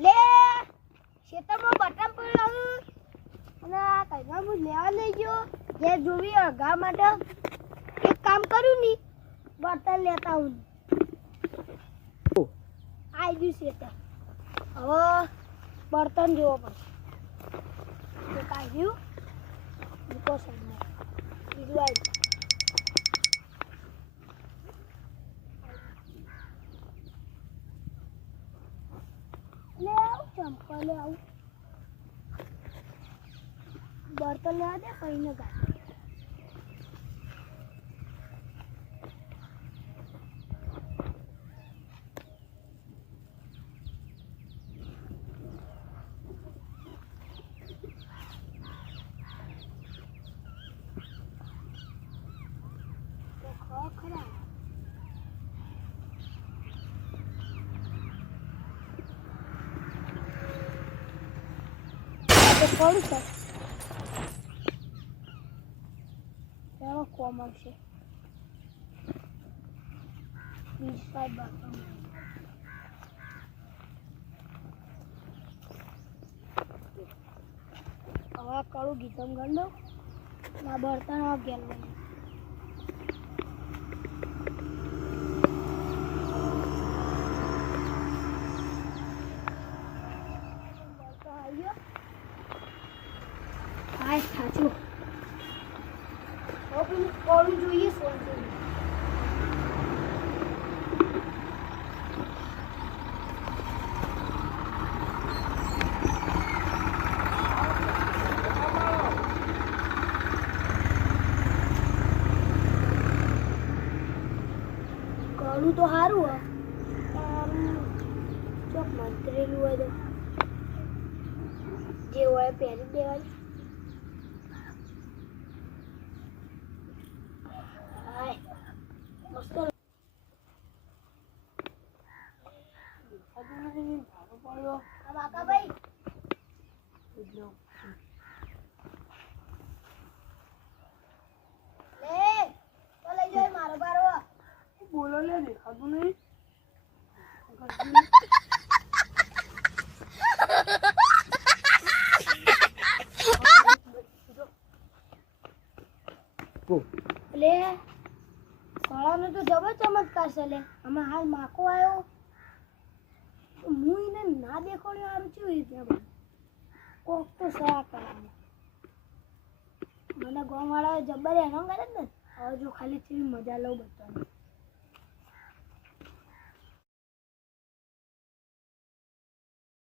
લે ખેતરમાં બટામ પડ્યું અને આ કઈમાં હું લેવા લઈ ગયો જે જોવી અઘા માટે એક કામ કર્યું ની બર્તન લેતા હું આવી ગયું છે હવે બર્તન જોવો પડશે એક આવી ગયું મૂકો સાઈડમાં બીજું આવી ले आओ चंपा ले आओ बर्तन ले आ दे कहीं ना गा खरा कौन सा क्या कॉमन से 25 बात हवा करू गीतम गंडो ना बर्तन और गेल આય સાચું હવે કોણ જોઈએ ફોન જોઈએ કરું તો સારું ચોક મંત્રેલું હોય તો જે હોય પહેરી દેવાય बोलो ले दिखा दूं नहीं ले કાળાનો તો જબર ચમત્કાર છે લે આમાં હાલ માકો આવ્યો હું એને ના દેખાડ્યો આમ કેવી રીતે કોક તો સયા કાળામાં મને ગામવાળા જબર હેરાન કરે ને હવે જો ખાલી કેવી મજા લઉં બધાને